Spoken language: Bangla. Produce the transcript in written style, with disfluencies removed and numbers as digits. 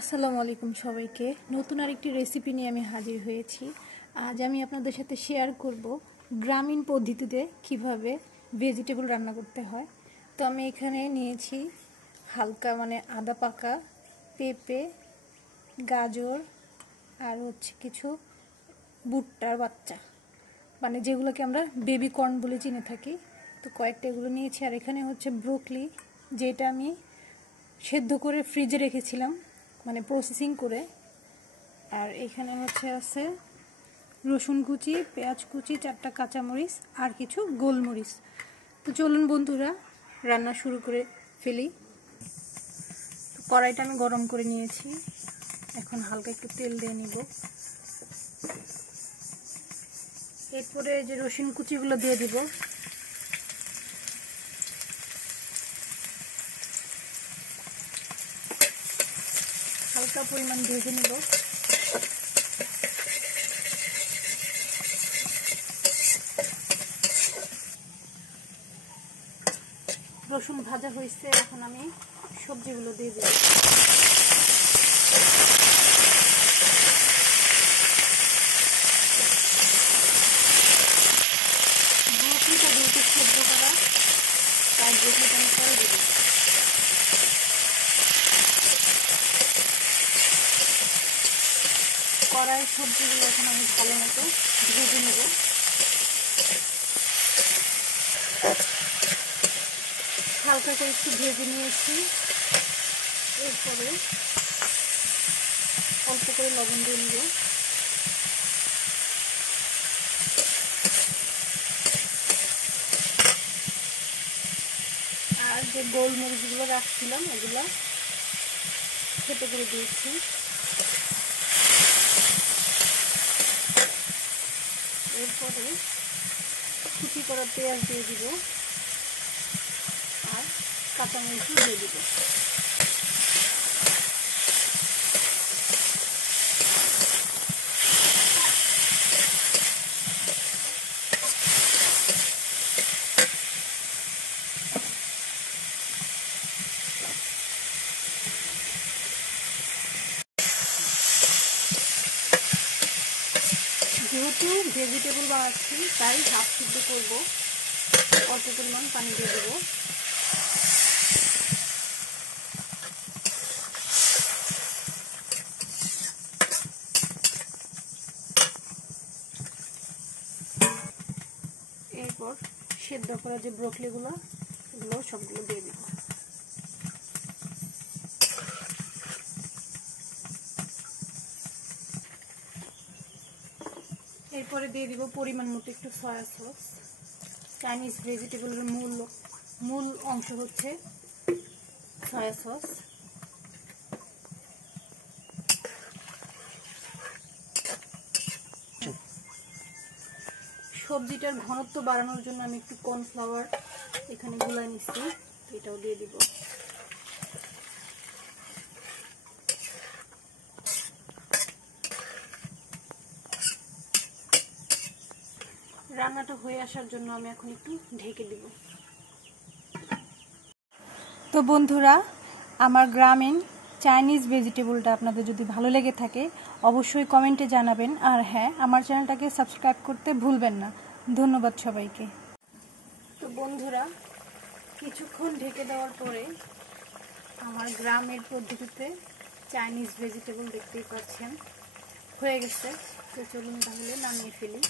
আসসালামু আলাইকুম সবাইকে। নতুন আরেকটি রেসিপি নিয়ে আমি হাজির হয়েছি। আজ আমি আপনাদের সাথে শেয়ার করব গ্রামীণ পদ্ধতিতে কিভাবে ভেজিটেবল রান্না করতে হয়। তো আমি এখানে নিয়েছি হালকা আদা পাকা পেঁপে, গাজর আর কিছু ভুট্টার বাচ্চা, যেগুলোকে আমরা বেবি কর্ন বলে চিনে থাকি। তো কয়েকটা এগুলো নিয়েছি। আর এখানে ব্রোকলি, যেটা আমি সেদ্ধ করে ফ্রিজে রেখেছিলাম, প্রসেসিং করে। আর এখানে আছে রসুন কুচি, পেঁয়াজ কুচি, 4টা কাঁচামরিচ আর কিছু গোলমরিচ। তো চলুন বন্ধুরা, রান্না শুরু করে ফেলি। তো কড়াইটা আমি গরম করে নিয়েছি, এখন হালকা একটু তেল দিয়ে নিব। এরপরে যে রসুন কুচিগুলো দিয়ে দিব। হালকা পরিমাণ ভেজে নিব। রসুন ভাজা হয়েছে, এখন আমি সবজিগুলো দিয়ে দিব। ব্রোকলিটা যেহেতু সেদ্ধ করা, তাই ব্রোকলিটা আমি পরে দেব। কড়াই সবজিগুলো এখন আমি ভালো মতো ভেজে নেব। হালকা করে একটু ভেজে নিয়েছি। এরপরে অল্প করে লবণ দিয়ে নিব। আর যে গোলমরিচগুলো রাখছিলাম, এগুলো খেতে করে দিয়েছি। এরপরে কুচি করা পেঁয়াজ দিয়ে দিব আর কাঁচামরিচ দিয়ে দিব। যেহেতু ভেজিটেবল বানাচ্ছি, তাই হাফ সিদ্ধ করব। অল্প পরিমাণ পানি দিয়ে দেব। এরপর সেদ্ধ করা যে ব্রোকলিগুলো, এগুলো সবগুলো দিয়ে দেব। এরপরে দিয়ে দিব পরিমাণ মতো একটু সয়া সস। চাইনিজ ভেজিটেবলের মূল অংশ হচ্ছে সয়া সস। সবজিটার ঘনত্ব বাড়ানোর জন্য আমি একটু কর্নফ্লাওয়ার এখানে গুলায় নিচ্ছি, এটাও দিয়ে দিব। রান্নাটা হয়ে আসার জন্য আমি এখন একটু ঢেকে দিব। তো বন্ধুরা, আমার গ্রামীণ চাইনিজ ভেজিটেবলটা আপনাদের যদি ভালো লেগে থাকে, অবশ্যই কমেন্টে জানাবেন। আর হ্যাঁ, আমার চ্যানেলটাকে সাবস্ক্রাইব করতে ভুলবেন না। ধন্যবাদ সবাইকে। তো বন্ধুরা, কিছুক্ষণ ঢেকে দেওয়ার পরে আমার গ্রামের পদ্ধতিতে চাইনিজ ভেজিটেবল দেখতেই পাচ্ছেন হয়ে গেছে। তো চলুন তাহলে নামিয়ে ফেলি।